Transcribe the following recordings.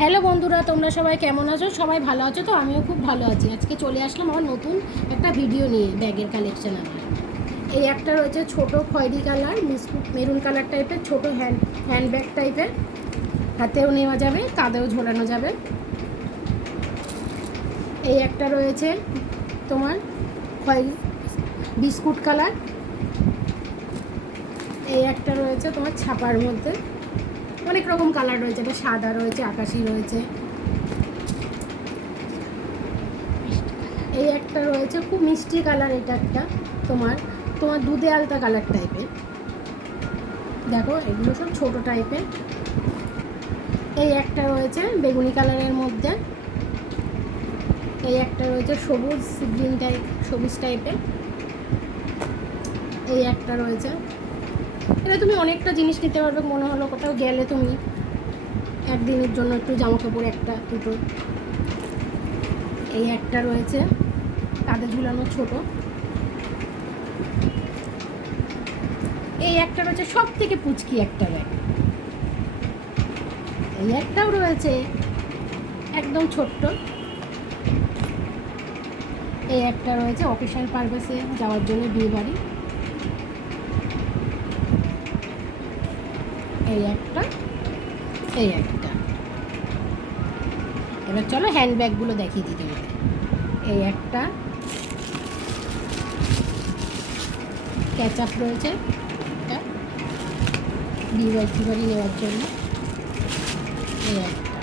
Hello বন্ধুরা, তোমরা সবাই কেমন আছো? সবাই ভালো আছো তো? আমিও খুব ভালো আছি। আজকে চলে আসলাম আমার নতুন একটা ভিডিও নিয়ে। ব্যাগের কালেকশন আমার এই একটা রয়েছে ছোট খয়েরি কালার, বিস্কুট মেরুন কালার টাইপের ছোট হ্যান্ডব্যাগ টাইপের, হাতেও নেওয়া যাবে, কাঁধেও ঝোলানো যাবে। এই একটা রয়েছে তোমার খয়েরি বিস্কুট কালার। এই একটা রয়েছে তোমার ছাপার মধ্যে, অনেক রকম কালার রয়েছে। এটা সাদা রয়েছে, আকাশি রয়েছে। এই একটা রয়েছে খুব মিষ্টি কালার, এটা একটা তোমার তোমার দুধে আলতা কালার টাইপের। দেখো এগুলো সব ছোট টাইপের। এই একটা রয়েছে বেগুনি কালারের মধ্যে। এই একটা রয়েছে সবুজ গ্রিন টাইপ, সবুজ টাইপের। এই একটা রয়েছে, এটা তুমি অনেকটা জিনিস নিতে পারবে। মনে হলো কোথাও গেলে তুমি একদিনের জন্য একটু জামা কাপড় একটা দুটো। এই একটা রয়েছে কাঁধে ঝুলানো ছোট। এই একটা রয়েছে সব থেকে পুচকি একটা ব্যাগ। এই একটাও রয়েছে একদম ছোট্ট। এই একটা রয়েছে অফিসিয়াল পারপাসে যাওয়ার জন্য, বিয়ে বাড়ি। এই একটা, এই একটা। এবার চলো হ্যান্ডব্যাগগুলো দেখিয়ে দিই তোমাদের। এই একটা ক্যাচআপ রয়েছে, এটা বিয়ে বাড়ি নেওয়ার জন্য। এই একটা।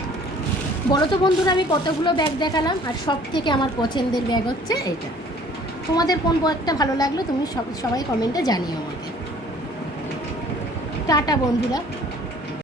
বলো তো বন্ধুরা, আমি কতগুলো ব্যাগ দেখালাম, আর সব থেকে আমার পছন্দের ব্যাগ হচ্ছে এটা। তোমাদের কোন ব্যাগটা ভালো লাগলো তুমি সবাই কমেন্টে জানিও আমাকে। টাটা বন্ধুরা।